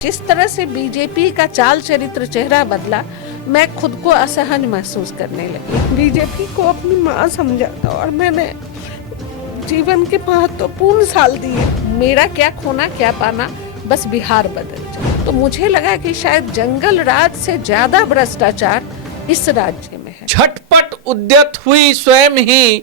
जिस तरह से बीजेपी का चाल चरित्र चेहरा बदला, मैं खुद को असहज महसूस करने लगी। बीजेपी को अपनी माँ समझा था और मैंने जीवन के महत्वपूर्ण साल दिए। मेरा क्या खोना क्या पाना, बस बिहार बदल जाए। तो मुझे लगा कि शायद जंगल राज से ज्यादा भ्रष्टाचार इस राज्य में है। झटपट उद्यत हुई स्वयं ही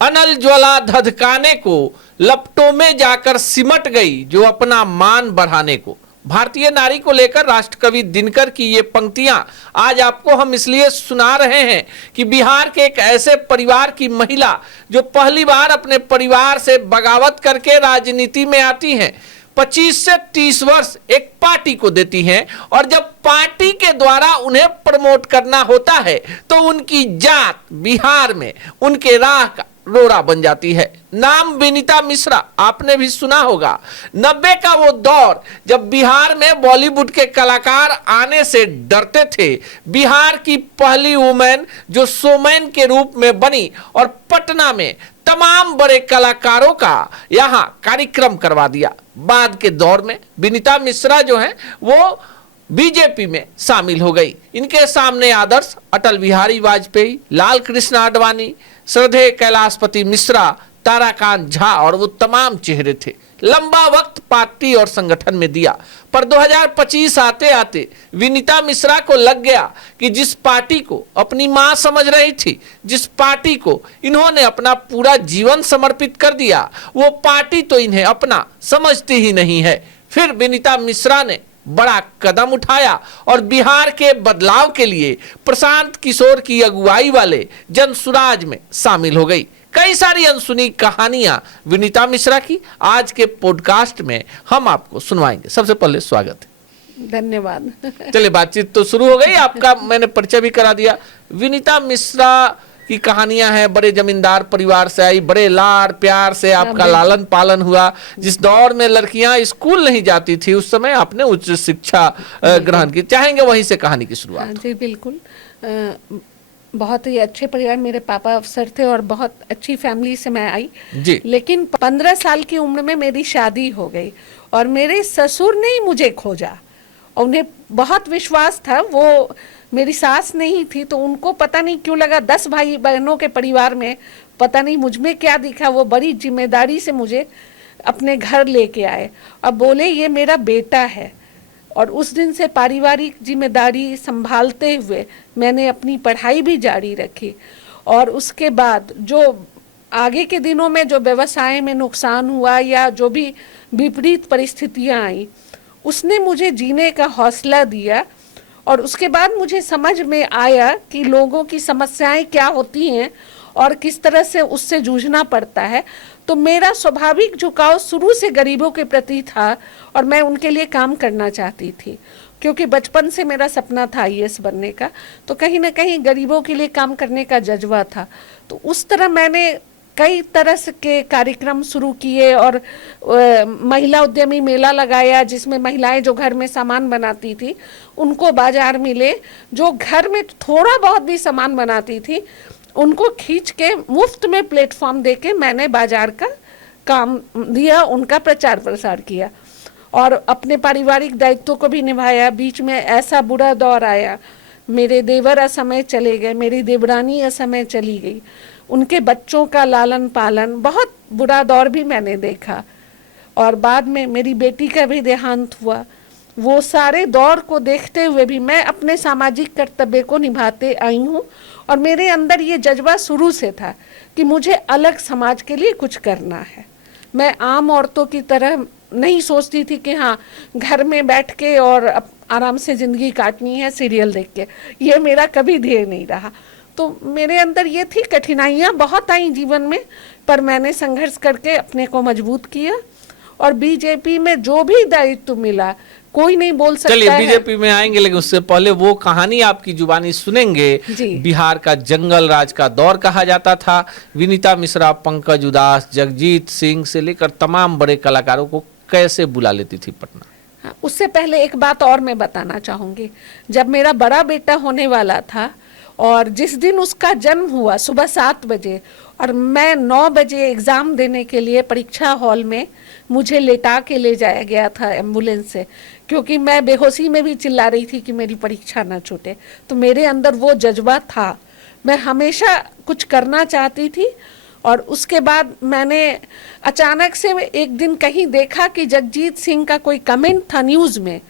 अनल ज्वाला धधकाने को लपटों में जाकर सिमट गई, जो अपना मान बढ़ाने को। भारतीय नारी को लेकर राष्ट्रकवि दिनकर की ये पंक्तियां आज आपको हम इसलिए सुना रहे हैं कि बिहार के एक ऐसे परिवार की महिला जो पहली बार अपने परिवार से बगावत करके राजनीति में आती हैं, 25 से 30 वर्ष एक पार्टी को देती हैं, और जब पार्टी के द्वारा उन्हें प्रमोट करना होता है तो उनकी जात बिहार में उनके राह का रोड़ा बन जाती है। नाम विनीता मिश्रा, आपने भी सुना होगा। 90 का वो दौर जब बिहार में बॉलीवुड के कलाकार आने से डरते थे। बिहार की पहली वुमेन जो शोमैन के रूप में बनी और पटना में तमाम बड़े कलाकारों का यहाँ कार्यक्रम करवा दिया। बाद के दौर में विनीता मिश्रा जो है वो बीजेपी में शामिल हो गई। इनके सामने आदर्श अटल बिहारी वाजपेयी, लाल कृष्ण आडवाणी, श्रद्धेय कैलाशपति मिश्रा, ताराकांत झा और वो तमाम चेहरे थे। लंबा वक्त पार्टी और संगठन में दिया, पर 2025 आते आते विनीता मिश्रा को लग गया कि जिस पार्टी को अपनी मां समझ रही थी, जिस पार्टी को इन्होंने अपना पूरा जीवन समर्पित कर दिया, वो पार्टी तो इन्हें अपना समझती ही नहीं है। फिर विनीता मिश्रा ने बड़ा कदम उठाया और बिहार के बदलाव के लिए प्रशांत किशोर की अगुवाई वाले जनसुराज में शामिल हो गई। कई सारी अनसुनी कहानियां विनीता मिश्रा की आज के पॉडकास्ट में हम आपको सुनवाएंगे। सबसे पहले स्वागत है। धन्यवाद। चलिए, बातचीत तो शुरू हो गई। आपका मैंने परिचय भी करा दिया। विनीता मिश्रा की कहानियां हैं, बड़े जमींदार परिवार से आई, बड़े लाड़ प्यार से आपका लालन पालन हुआ। जिस दौर में लड़कियां स्कूल नहीं जाती थी, उस समय आपने उच्च शिक्षा ग्रहण की। चाहेंगे वहीं से कहानी की शुरुआत? जी बिल्कुल। बहुत ही अच्छे परिवार, मेरे पापा अफसर थे और बहुत अच्छी फैमिली से मैं आई जी। लेकिन 15 साल की उम्र में मेरी शादी हो गई और मेरे ससुर ने ही मुझे खोजा। उन्हें बहुत विश्वास था, वो मेरी सास नहीं थी तो उनको पता नहीं क्यों लगा 10 भाई बहनों के परिवार में पता नहीं मुझ में क्या दिखा। वो बड़ी जिम्मेदारी से मुझे अपने घर लेके आए और बोले ये मेरा बेटा है। और उस दिन से पारिवारिक जिम्मेदारी संभालते हुए मैंने अपनी पढ़ाई भी जारी रखी। और उसके बाद जो आगे के दिनों में जो व्यवसाय में नुकसान हुआ या जो भी विपरीत परिस्थितियां आई, उसने मुझे जीने का हौसला दिया। और उसके बाद मुझे समझ में आया कि लोगों की समस्याएं क्या होती हैं और किस तरह से उससे जूझना पड़ता है। तो मेरा स्वाभाविक झुकाव शुरू से गरीबों के प्रति था और मैं उनके लिए काम करना चाहती थी, क्योंकि बचपन से मेरा सपना था IAS बनने का। तो कहीं ना कहीं गरीबों के लिए काम करने का जज्बा था। तो उस तरह मैंने कई तरह के कार्यक्रम शुरू किए और महिला उद्यमी मेला लगाया, जिसमें महिलाएं जो घर में सामान बनाती थी उनको बाजार मिले, जो घर में थोड़ा बहुत भी सामान बनाती थी उनको खींच के मुफ्त में प्लेटफॉर्म देके मैंने बाजार का काम दिया, उनका प्रचार प्रसार किया और अपने पारिवारिक दायित्व को भी निभाया। बीच में ऐसा बुरा दौर आया, मेरे देवर असमय चले गए, मेरी देवरानी असमय चली गई, उनके बच्चों का लालन पालन, बहुत बुरा दौर भी मैंने देखा। और बाद में मेरी बेटी का भी देहांत हुआ। वो सारे दौर को देखते हुए भी मैं अपने सामाजिक कर्तव्य को निभाते आई हूँ और मेरे अंदर ये जज्बा शुरू से था कि मुझे अलग समाज के लिए कुछ करना है। मैं आम औरतों की तरह नहीं सोचती थी कि हाँ घर में बैठ के और आराम से ज़िंदगी काटनी है सीरियल देख के, ये मेरा कभी ध्येय नहीं रहा। तो मेरे अंदर ये थी, कठिनाइयाँ बहुत आई जीवन में, पर मैंने संघर्ष करके अपने को मजबूत किया और बीजेपी में जो भी दायित्व मिला कोई नहीं बोल सकता। चलिए बीजेपी में आएंगे, लेकिन उससे पहले वो कहानी आपकी जुबानी सुनेंगे। बिहार का जंगल राज का दौर कहा जाता था। विनीता मिश्रा पंकज उदास, जगजीत सिंह से लेकर तमाम बड़े कलाकारों को कैसे बुला लेती थी पटना? हाँ, उससे पहले एक बात और मैं बताना चाहूंगी। जब मेरा बड़ा बेटा होने वाला था और जिस दिन उसका जन्म हुआ सुबह 7 बजे और मैं 9 बजे एग्ज़ाम देने के लिए परीक्षा हॉल में मुझे लेटा के ले जाया गया था एम्बुलेंस से, क्योंकि मैं बेहोशी में भी चिल्ला रही थी कि मेरी परीक्षा ना छूटे। तो मेरे अंदर वो जज्बा था, मैं हमेशा कुछ करना चाहती थी। और उसके बाद मैंने अचानक से एक दिन कहीं देखा कि जगजीत सिंह का कोई कमेंट था न्यूज़ में,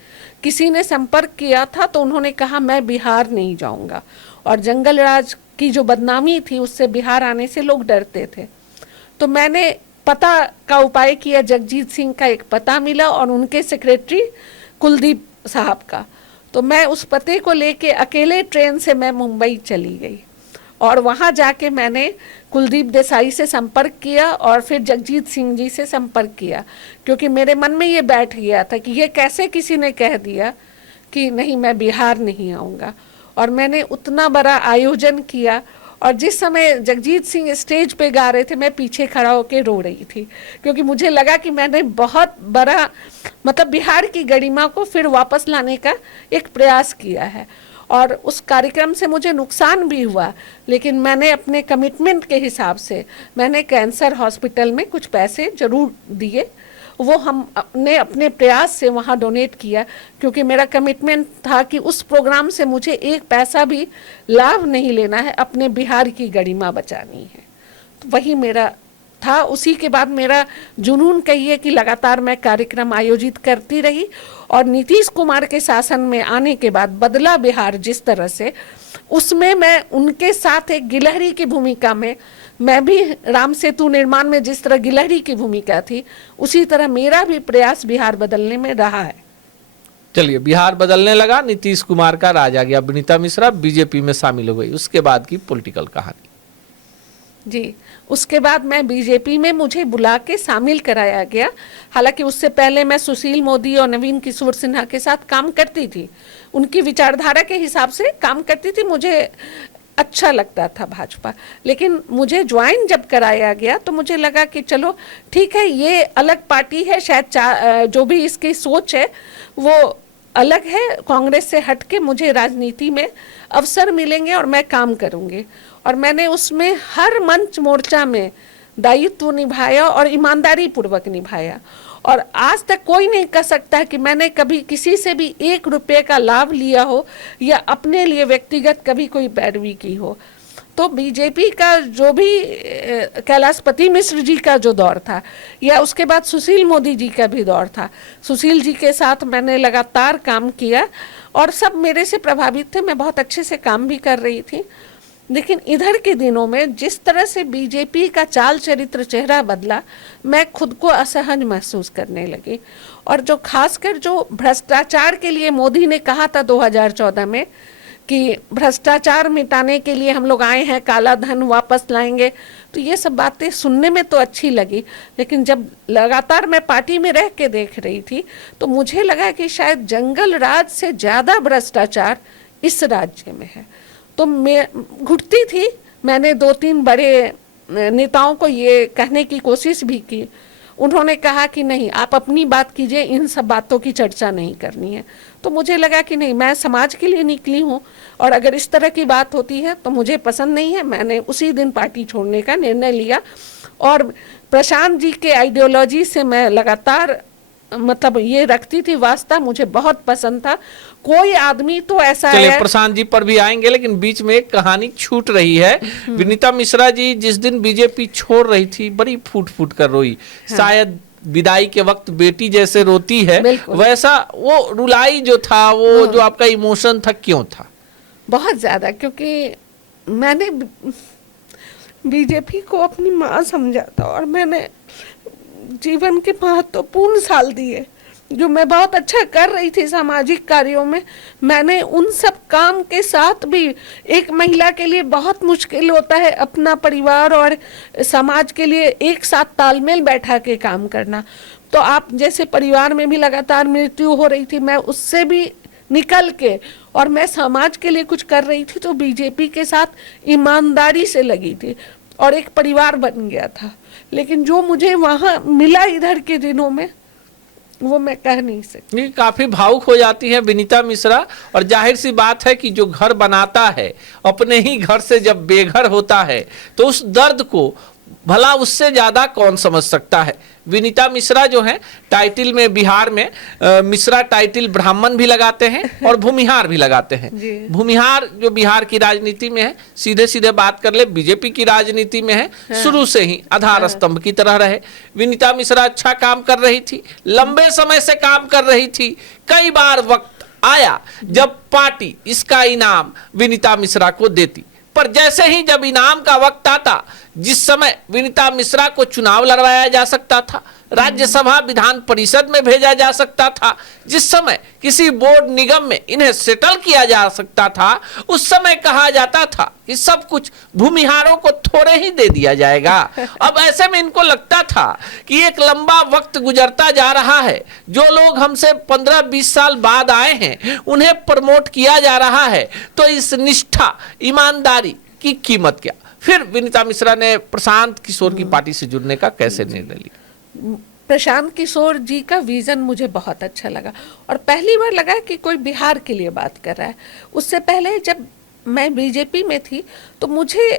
किसी ने संपर्क किया था तो उन्होंने कहा मैं बिहार नहीं जाऊंगा। और जंगल राज की जो बदनामी थी उससे बिहार आने से लोग डरते थे। तो मैंने पता का उपाय किया, जगजीत सिंह का एक पता मिला और उनके सेक्रेटरी कुलदीप साहब का। तो मैं उस पते को लेके अकेले ट्रेन से मैं मुंबई चली गई और वहाँ जाके मैंने कुलदीप देसाई से संपर्क किया और फिर जगजीत सिंह जी से संपर्क किया, क्योंकि मेरे मन में ये बैठ गया था कि ये कैसे किसी ने कह दिया कि नहीं मैं बिहार नहीं आऊँगा। और मैंने उतना बड़ा आयोजन किया और जिस समय जगजीत सिंह स्टेज पे गा रहे थे मैं पीछे खड़ा होकर रो रही थी, क्योंकि मुझे लगा कि मैंने बहुत बड़ा मतलब बिहार की गरिमा को फिर वापस लाने का एक प्रयास किया है। और उस कार्यक्रम से मुझे नुकसान भी हुआ, लेकिन मैंने अपने कमिटमेंट के हिसाब से मैंने कैंसर हॉस्पिटल में कुछ पैसे जरूर दिए, वो हमने अपने प्रयास से वहाँ डोनेट किया, क्योंकि मेरा कमिटमेंट था कि उस प्रोग्राम से मुझे एक पैसा भी लाभ नहीं लेना है, अपने बिहार की गरिमा बचानी है। तो वही मेरा था। उसी के बाद मेरा जुनून कहिए कि लगातार मैं कार्यक्रम आयोजित करती रही और नीतीश कुमार के शासन में आने के बाद बदला बिहार जिस तरह से, उसमें मैं उनके साथ एक गिलहरी की भूमिका में, मैं भी राम सेतु निर्माण में जिस तरह गिलहरी की भूमिका थी उसी तरह मेरा भी प्रयास बिहार बदलने में रहा है। चलिए, बिहार बदलने लगा, नीतीश कुमार का राज आ गया, विनीता मिश्रा बीजेपी में शामिल हो गई, उसके बाद की पॉलिटिकल कहानी। जी, उसके बाद मैं बीजेपी में मुझे बुला के शामिल कराया गया। हालांकि उससे पहले मैं सुशील मोदी और नवीन किशोर सिन्हा के साथ काम करती थी, उनकी विचारधारा के हिसाब से काम करती थी, मुझे अच्छा लगता था भाजपा। लेकिन मुझे ज्वाइन जब कराया गया तो मुझे लगा कि चलो ठीक है, ये अलग पार्टी है, शायद जो भी इसकी सोच है वो अलग है, कांग्रेस से हटके मुझे राजनीति में अवसर मिलेंगे और मैं काम करूंगी। और मैंने उसमें हर मंच मोर्चा में दायित्व निभाया और ईमानदारी पूर्वक निभाया। और आज तक कोई नहीं कह सकता कि मैंने कभी किसी से भी 1 रुपये का लाभ लिया हो या अपने लिए व्यक्तिगत कभी कोई पैरवी की हो। तो बीजेपी का जो भी कैलाशपति मिश्र जी का जो दौर था या उसके बाद सुशील मोदी जी का भी दौर था, सुशील जी के साथ मैंने लगातार काम किया और सब मेरे से प्रभावित थे, मैं बहुत अच्छे से काम भी कर रही थी। लेकिन इधर के दिनों में जिस तरह से बीजेपी का चाल चरित्र चेहरा बदला, मैं खुद को असहज महसूस करने लगी। और जो खासकर जो भ्रष्टाचार के लिए मोदी ने कहा था 2014 में कि भ्रष्टाचार मिटाने के लिए हम लोग आए हैं, काला धन वापस लाएंगे, तो ये सब बातें सुनने में तो अच्छी लगी, लेकिन जब लगातार मैं पार्टी में रह के देख रही थी तो मुझे लगा कि शायद जंगल राज से ज़्यादा भ्रष्टाचार इस राज्य में है। तो मैं घुटती थी, मैंने 2-3 बड़े नेताओं को ये कहने की कोशिश भी की, उन्होंने कहा कि नहीं आप अपनी बात कीजिए, इन सब बातों की चर्चा नहीं करनी है। तो मुझे लगा कि नहीं, मैं समाज के लिए निकली हूँ और अगर इस तरह की बात होती है तो मुझे पसंद नहीं है। मैंने उसी दिन पार्टी छोड़ने का निर्णय लिया और प्रशांत जी के आइडियोलॉजी से मैं लगातार मतलब ये रखती थी वास्ता, मुझे बहुत पसंद था। कोई आदमी तो ऐसा है, प्रशांत जी पर भी आएंगे, लेकिन बीच में एक कहानी छूट रही है। विनीता मिश्रा जी जिस दिन बीजेपी छोड़ रही थी बड़ी फूट फूट कर रोई। हाँ। शायद विदाई के वक्त बेटी जैसे रोती है वैसा वो रुलाई जो था, वो जो आपका इमोशन था, क्यों था? बहुत ज्यादा, क्योंकि मैंने बीजेपी को अपनी माँ समझा था और मैंने जीवन के महत्वपूर्ण साल दिए जो मैं बहुत अच्छा कर रही थी सामाजिक कार्यों में। मैंने उन सब काम के साथ भी, एक महिला के लिए बहुत मुश्किल होता है अपना परिवार और समाज के लिए एक साथ तालमेल बैठा के काम करना। तो आप जैसे परिवार में भी लगातार मृत्यु हो रही थी, मैं उससे भी निकल के और मैं समाज के लिए कुछ कर रही थी, तो बीजेपी के साथ ईमानदारी से लगी थी और एक परिवार बन गया था। लेकिन जो मुझे वहाँ मिला इधर के दिनों में वो मैं कह नहीं सकती। ये काफी भावुक हो जाती है विनीता मिश्रा, और जाहिर सी बात है कि जो घर बनाता है अपने ही घर से जब बेघर होता है तो उस दर्द को भला उससे ज्यादा कौन समझ सकता है। विनीता मिश्रा जो है टाइटिल में बिहार में मिश्रा टाइटिल ब्राह्मण भी लगाते हैं और भूमिहार भी लगाते हैं। भूमिहार जो बिहार की राजनीति में है, सीधे सीधे बात कर ले बीजेपी की राजनीति में है, शुरू से ही आधार स्तंभ की तरह रहे। विनीता मिश्रा अच्छा काम कर रही थी, लंबे समय से काम कर रही थी। कई बार वक्त आया जब पार्टी इसका इनाम विनीता मिश्रा को देती, पर जैसे ही जब इनाम का वक्त आता, जिस समय विनीता मिश्रा को चुनाव लड़वाया जा सकता था, राज्यसभा विधान परिषद में भेजा जा सकता था, जिस समय किसी बोर्ड निगम में इन्हें सेटल किया जा सकता था, उस समय कहा जाता था कि सब कुछ भूमिहारों को थोड़े ही दे दिया जाएगा। अब ऐसे में इनको लगता था कि एक लंबा वक्त गुजरता जा रहा है, जो लोग हमसे 15-20 साल बाद आए हैं उन्हें प्रमोट किया जा रहा है, तो इस निष्ठा ईमानदारी की कीमत क्या। फिर विनीता मिश्रा ने प्रशांत किशोर की पार्टी से जुड़ने का कैसे निर्णय लिया। प्रशांत किशोर जी का विजन मुझे बहुत अच्छा लगा, और पहली बार लगा कि कोई बिहार के लिए बात कर रहा है। उससे पहले जब मैं बीजेपी में थी तो मुझे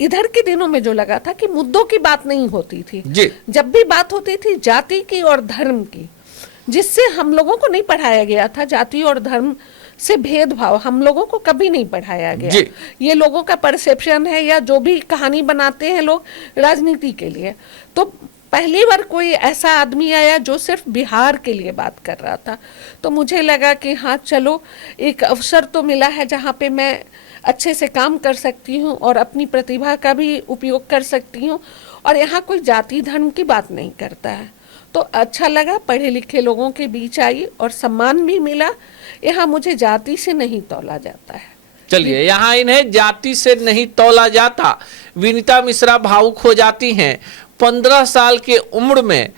इधर के दिनों में जो लगा था कि मुद्दों की बात नहीं होती थी जी। जब भी बात होती थी जाति की और धर्म की, जिससे हम लोगों को नहीं पढ़ाया गया था। जाति और धर्म से भेदभाव हम लोगों को कभी नहीं पढ़ाया गया। ये लोगों का परसेप्शन है, या जो भी कहानी बनाते हैं लोग राजनीति के लिए। तो पहली बार कोई ऐसा आदमी आया जो सिर्फ बिहार के लिए बात कर रहा था, तो मुझे लगा कि हाँ चलो, एक अवसर तो मिला है जहाँ पे मैं अच्छे से काम कर सकती हूँ और अपनी प्रतिभा का भी उपयोग कर सकती हूँ, और यहाँ कोई जाति धर्म की बात नहीं करता है। तो अच्छा लगा, पढ़े लिखे लोगों के बीच आई और सम्मान भी मिला। यहाँ मुझे जाति से नहीं तौला जाता है। चलिए, यहाँ इन्हें जाति से नहीं तौला जाता। विनीता मिश्रा भावुक हो जाती हैं। 15 साल के उम्र में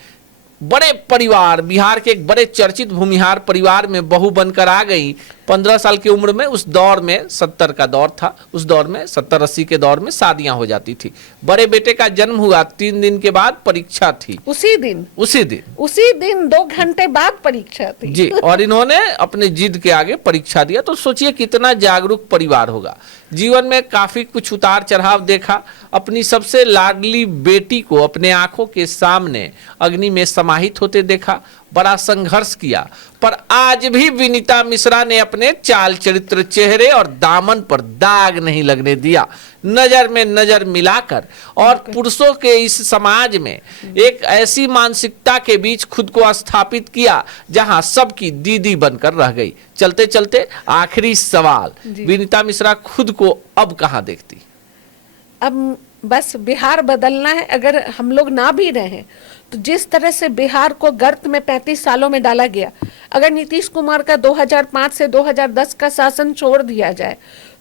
बड़े परिवार, बिहार के एक बड़े चर्चित भूमिहार परिवार में बहू बनकर आ गई। 15 साल की उम्र में, उस दौर में 70 का दौर था, उस दौर में 70-80 के दौर में शादियां हो जाती थी। बड़े बेटे का जन्म हुआ, 3 दिन के बाद परीक्षा थी। उसी दिन 2 घंटे बाद परीक्षा थी जी। और इन्होंने अपने जिद के आगे परीक्षा दिया। तो सोचिए कितना जागरूक परिवार होगा। जीवन में काफी कुछ उतार चढ़ाव देखा। अपनी सबसे लाडली बेटी को अपने आंखों के सामने अग्नि में समाहित होते देखा। बड़ा संघर्ष किया, पर आज भी विनीता मिश्रा ने अपने चाल चरित्र, चेहरे और दामन पर दाग नहीं लगने दिया। नजर में नजर मिलाकर और पुरुषों के इस समाज में एक ऐसी मानसिकता के बीच खुद को स्थापित किया जहां सबकी दीदी बनकर रह गई। चलते चलते आखिरी सवाल, विनीता मिश्रा खुद को अब कहां देखती? अब बस बिहार बदलना है। अगर हम लोग ना भी रहें तो जिस तरह से बिहार को गर्त में 35 सालों में डाला गया, अगर नीतीश कुमार का 2005 से 2010 का शासन छोड़ दिया जाए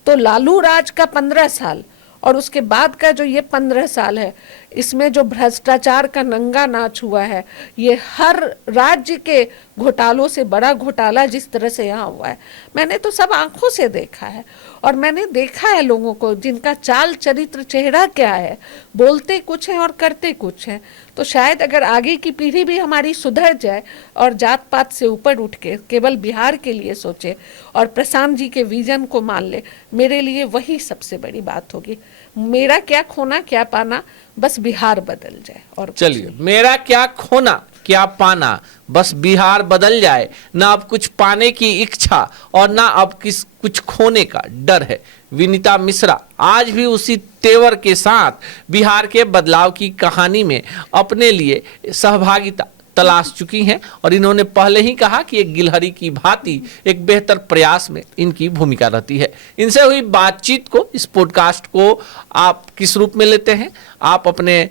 तो लालू राज का 15 साल और उसके बाद का जो ये 15 साल है, इसमें जो भ्रष्टाचार का नंगा नाच हुआ है, ये हर राज्य के घोटालों से बड़ा घोटाला जिस तरह से यहाँ हुआ है, मैंने तो सब आंखों से देखा है। और मैंने देखा है लोगों को जिनका चाल चरित्र, चेहरा क्या है, बोलते कुछ हैं और करते कुछ हैं। तो शायद अगर आगे की पीढ़ी भी हमारी सुधर जाए और जात पात से ऊपर उठ के केवल बिहार के लिए सोचे और प्रशांत जी के विजन को मान ले, मेरे लिए वही सबसे बड़ी बात होगी। मेरा क्या खोना क्या पाना, बस बिहार बदल जाए। और चलिए, मेरा क्या खोना क्या पाना, बस बिहार बदल जाए। ना अब कुछ पाने की इच्छा और ना अब कुछ खोने का डर है। विनीता मिश्रा आज भी उसी तेवर के साथ बिहार के बदलाव की कहानी में अपने लिए सहभागिता तलाश चुकी हैं, और इन्होंने पहले ही कहा कि एक गिलहरी की भांति एक बेहतर प्रयास में इनकी भूमिका रहती है। इनसे हुई बातचीत को, इस पॉडकास्ट को आप किस रूप में लेते हैं, आप अपने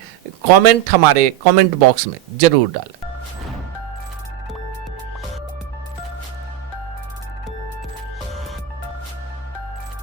कमेंट हमारे कमेंट बॉक्स में जरूर डालें।